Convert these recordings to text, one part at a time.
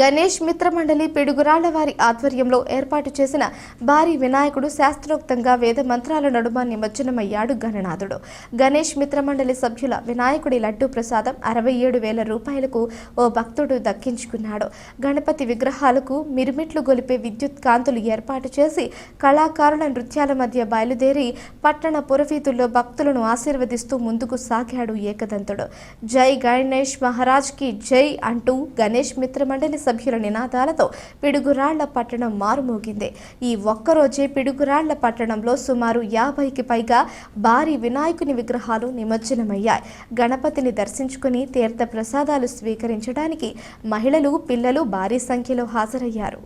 గణేష్ మిత్ర మండలి పిడుగురాళ్ళ వారి ఆధ్వర్యంలో ఏర్పాటు చేసిన భారీ వినాయకుడు శాస్త్రోక్తంగా వేద మంత్రాల నడుమ నిమజ్జనమయ్యాడు గణనాథుడు. గణేష్ మిత్ర మండలి సభ్యుల వినాయకుడి లడ్డు ప్రసాదం అరవై ఏడు వేల రూపాయలకు ఓ భక్తుడు దక్కించుకున్నాడు. గణపతి విగ్రహాలకు మిరుమిట్లు గొలిపే విద్యుత్ కాంతులు ఏర్పాటు చేసి కళాకారుల నృత్యాల మధ్య బయలుదేరి పట్టణ పురవీధుల్లో భక్తులను ఆశీర్వదిస్తూ ముందుకు సాగాడు ఏకదంతుడు. జై గణేష్ మహారాజ్కి జై అంటూ గణేష్ మిత్ర మండలి సభ్యుల నినాదాలతో పిడుగురాళ్ళ పట్టణం మారుమోగింది. ఈ ఒక్కరోజే పిడుగురాళ్ళ పట్టణంలో సుమారు యాభైకి పైగా భారీ వినాయకుని విగ్రహాలు నిమజ్జనమయ్యాయి. గణపతిని దర్శించుకుని తీర్థ ప్రసాదాలు స్వీకరించడానికి మహిళలు పిల్లలు భారీ సంఖ్యలో హాజరయ్యారు.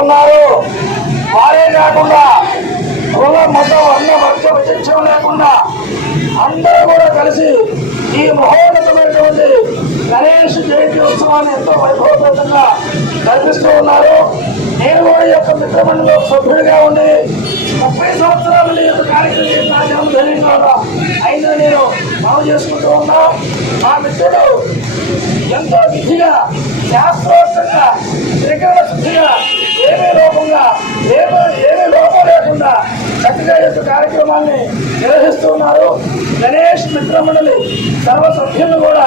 ఉన్నారు. వారే కాకుండా కుల మత వర్ణ వర్గ విచక్షణ లేకుండా అందరూ కూడా కలిసి ఈ మహోన్నతమైనటువంటి గణేష్ జయంతి ఉత్సవాన్ని ఎంతో వైభవపేతంగా కల్పిస్తూ ఉన్నారు. నేను కూడా యొక్క మిత్రమండలిలో సభ్యుడిగా ఉండి ముప్పై సంవత్సరాల నుండి యొక్క కార్యక్రమం నా జన్మ నేను మనం చేసుకుంటూ ఉన్నా. మా మిత్రుడు ఎంతో విధిగా శాస్త్రోక్తంగా త్రికరణ శుద్ధిగా ఏమీ లోపంగా ఏమీ ఏమీ లోపం లేకుండా చక్కగా యొక్క కార్యక్రమాన్ని నిర్వహిస్తున్నారు గణేష్ మిత్రమండలి సర్వ సభ్యులను కూడా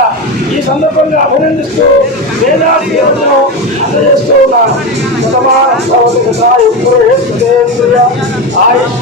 ఈ సందర్భంగా అభినందిస్తూ వేదాంతను అందజేస్తూ ఉన్నారు. ఆయుష్